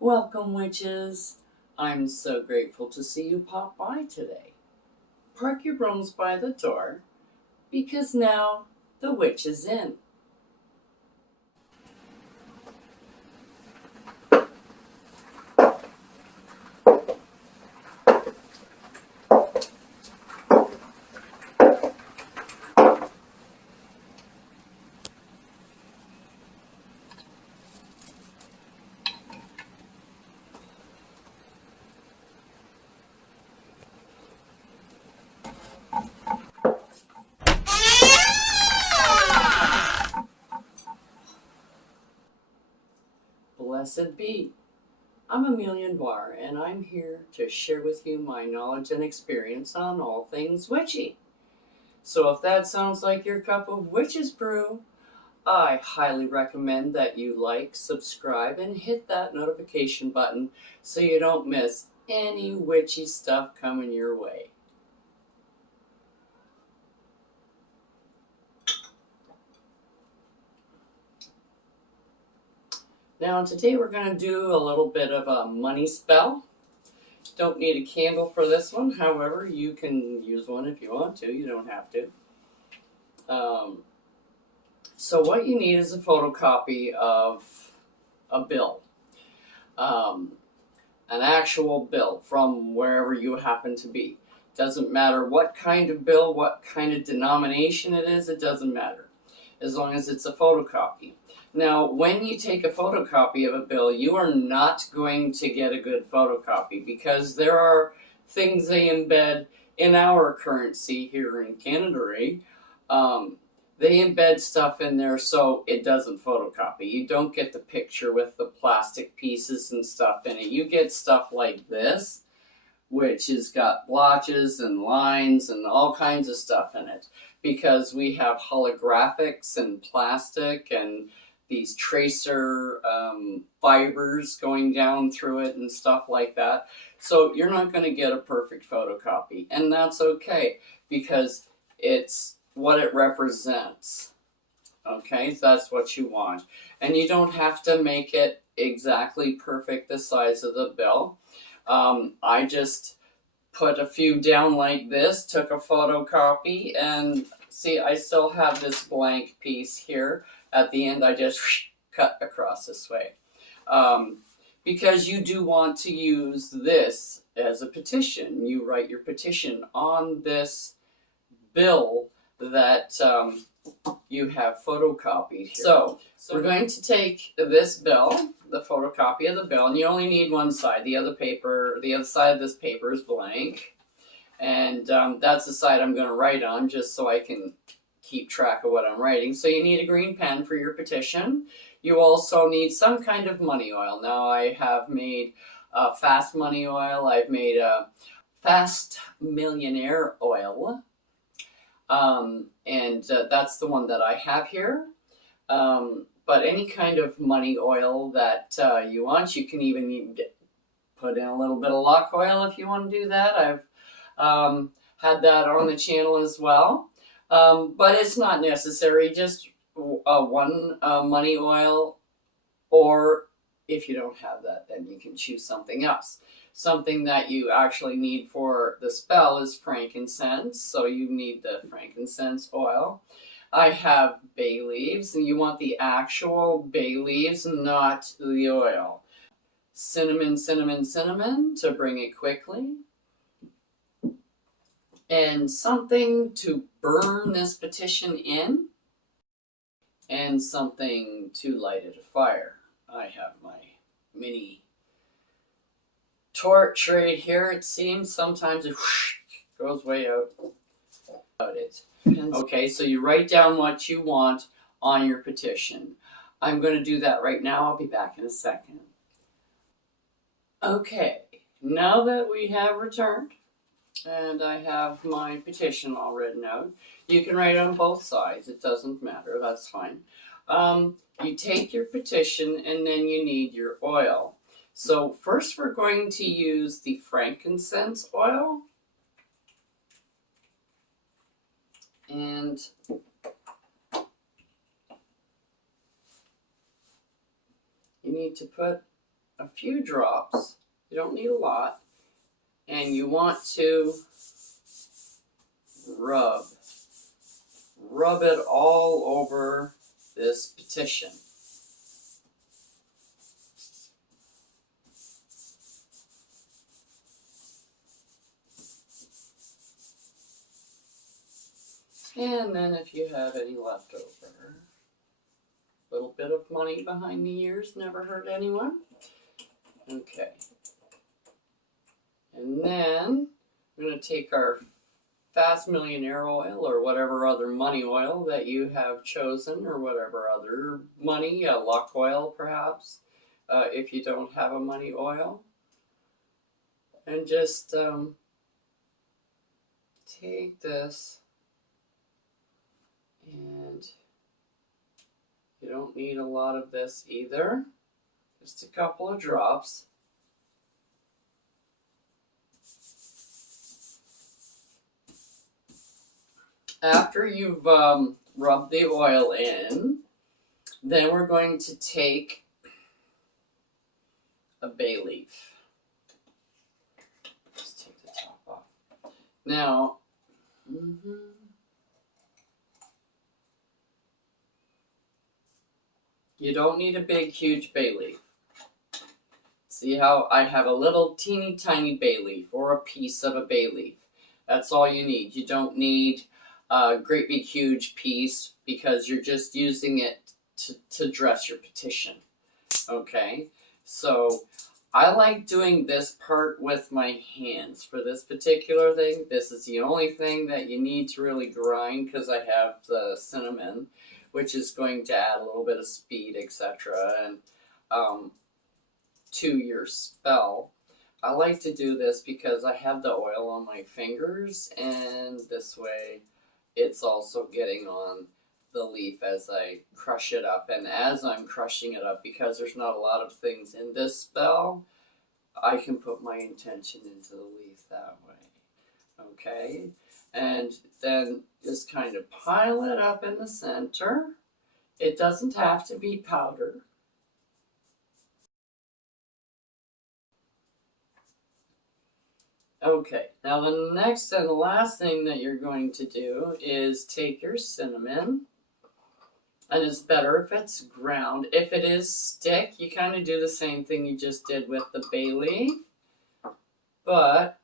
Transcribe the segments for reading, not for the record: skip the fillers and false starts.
Welcome, witches. I'm so grateful to see you pop by today. Park your brooms by the door because now the witch is in. Blessed be. I'm Amelia Noir, and I'm here to share with you my knowledge and experience on all things witchy. So if that sounds like your cup of witch's brew, I highly recommend that you like, subscribe, and hit that notification button so you don't miss any witchy stuff coming your way. Now today we're going to do a little bit of a money spell. Don't need a candle for this one, however you can use one if you want to, you don't have to. So what you need is a photocopy of a bill, an actual bill from wherever you happen to be. Doesn't matter what kind of bill, what kind of denomination it is, it doesn't matter, as long as it's a photocopy. Now, when you take a photocopy of a bill, you are not going to get a good photocopy because there are things they embed in our currency here in Canada. They embed stuff in there so it doesn't photocopy. You don't get the picture with the plastic pieces and stuff in it. You get stuff like this, which has got blotches and lines and all kinds of stuff in it because we have holographics and plastic and these tracer fibers going down through it and stuff like that. So you're not going to get a perfect photocopy, and that's okay because it's what it represents. Okay, so that's what you want. And you don't have to make it exactly perfect the size of the bill. I just put a few down like this, took a photocopy, and see, I still have this blank piece here. At the end, I just cut across this way. Because you do want to use this as a petition. You write your petition on this bill that you have photocopied here. So we're going to take this bill, the photocopy of the bill, and you only need one side. The other side of this paper is blank. And that's the side I'm going to write on just so I can keep track of what I'm writing. So you need a green pen for your petition. You also need some kind of money oil. Now I have made fast money oil. I've made a fast millionaire oil. That's the one that I have here. But any kind of money oil that you want, you can even put in a little bit of lock oil if you want to do that. I've had that on the channel as well. But it's not necessary, just one money oil, or if you don't have that, then you can choose something else. Something that you actually need for the spell is frankincense, so you need the frankincense oil. I have bay leaves, and you want the actual bay leaves, not the oil. Cinnamon, cinnamon, cinnamon to bring it quickly. And something to burn this petition in, and something to light it afire. I have my mini torch right here. It seems sometimes it goes way out. Okay, so you write down what you want on your petition. I'm going to do that right now. I'll be back in a second. Okay, now that we have returned, and I have my petition all written out. You can write on both sides. It doesn't matter. That's fine. You take your petition, and then you need your oil. So first we're going to use the frankincense oil. And you need to put a few drops. You don't need a lot. And you want to rub it all over this petition. And then if you have any left over, a little bit of money behind the ears never hurt anyone. Okay. And then we're going to take our Fast Millionaire oil or whatever other money oil that you have chosen, or whatever other money, luck oil perhaps, if you don't have a money oil. And just take this, and you don't need a lot of this either, just a couple of drops. After you've rubbed the oil in, then we're going to take a bay leaf. Just take the top off. Now, you don't need a big, huge bay leaf. See how I have a little teeny tiny bay leaf, or a piece of a bay leaf. That's all you need. You don't need a great big huge piece, because you're just using it to dress your petition. Okay, so I like doing this part with my hands for this particular thing. This is the only thing that you need to really grind, because I have the cinnamon, which is going to add a little bit of speed, etc. and to your spell. I like to do this because I have the oil on my fingers, and this way it's also getting on the leaf as I crush it up. And as I'm crushing it up, because there's not a lot of things in this spell, I can put my intention into the leaf that way. Okay? And then just kind of pile it up in the center. It doesn't have to be powder. Okay, now the next and the last thing that you're going to do is take your cinnamon, and it's better if it's ground. If it is stick, you kind of do the same thing you just did with the bay leaf, but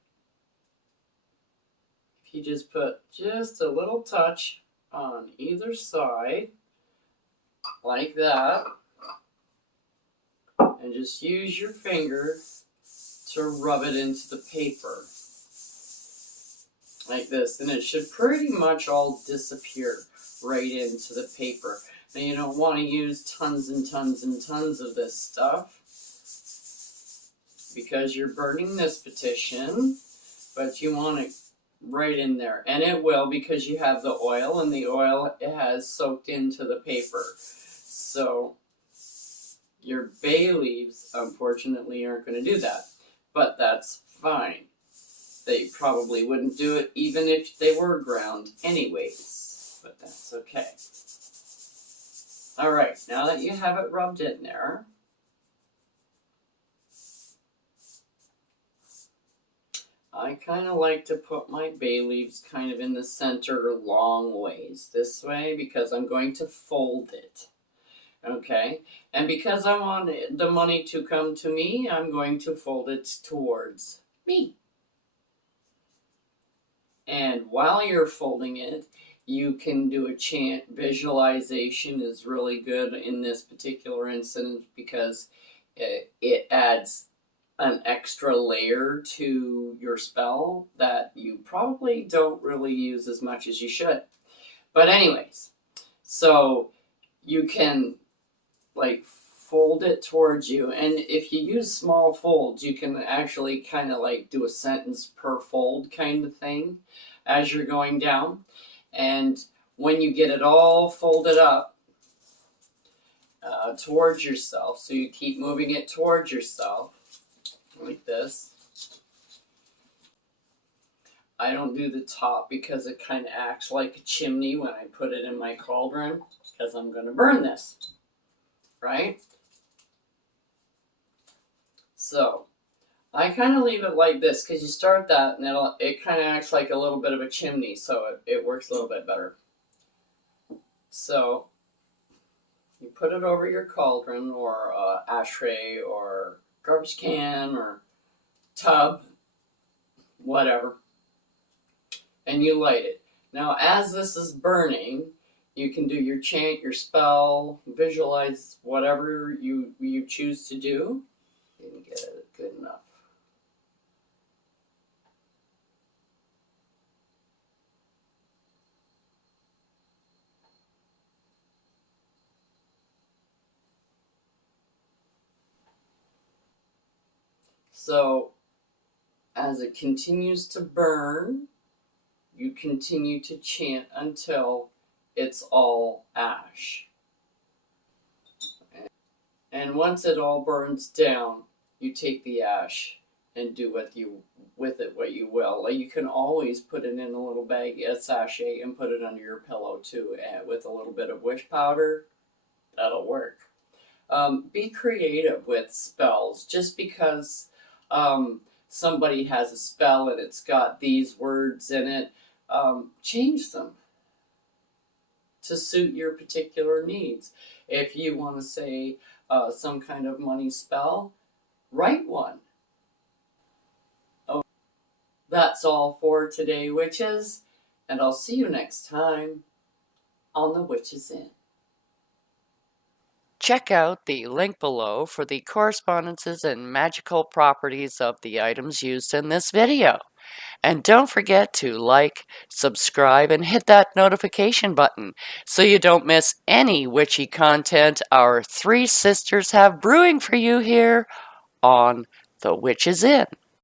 if you just put just a little touch on either side, like that, and just use your finger to rub it into the paper like this, and it should pretty much all disappear right into the paper. Now you don't want to use tons and tons and tons of this stuff, because you're burning this petition, but you want it right in there, and it will, because you have the oil, and the oil has soaked into the paper. So your bay leaves unfortunately aren't going to do that. But that's fine. They probably wouldn't do it even if they were ground anyways. But that's okay. Alright, now that you have it rubbed in there, I kind of like to put my bay leaves kind of in the center long ways this way, because I'm going to fold it. Okay, and because I want the money to come to me, I'm going to fold it towards me. And while you're folding it, you can do a chant. Visualization is really good in this particular instance, because it adds an extra layer to your spell that you probably don't really use as much as you should. But anyways, so you can like fold it towards you, and if you use small folds, you can actually kind of like do a sentence per fold kind of thing as you're going down. And when you get it all folded up towards yourself, so you keep moving it towards yourself like this. I don't do the top because it kind of acts like a chimney when I put it in my cauldron, because I'm going to burn this, right? So I kind of leave it like this because you start that and it kind of acts like a little bit of a chimney, so it works a little bit better. So you put it over your cauldron or ashtray or garbage can or tub, whatever, and you light it. Now, as this is burning, you can do your chant, your spell, visualize whatever you choose to do. Didn't get it good enough. So, as it continues to burn, you continue to chant until it's all ash. And once it all burns down, you take the ash and do with it what you will. Like, you can always put it in a little bag, a sachet, and put it under your pillow too, with a little bit of wish powder. That'll work. Be creative with spells. Just because somebody has a spell and it's got these words in it, change them to suit your particular needs. If you want to say some kind of money spell, write one. Oh, that's all for today, witches, and I'll see you next time on The Witch's Inn. Check out the link below for the correspondences and magical properties of the items used in this video. And don't forget to like, subscribe, and hit that notification button so you don't miss any witchy content our three sisters have brewing for you here on The Witch's Inn.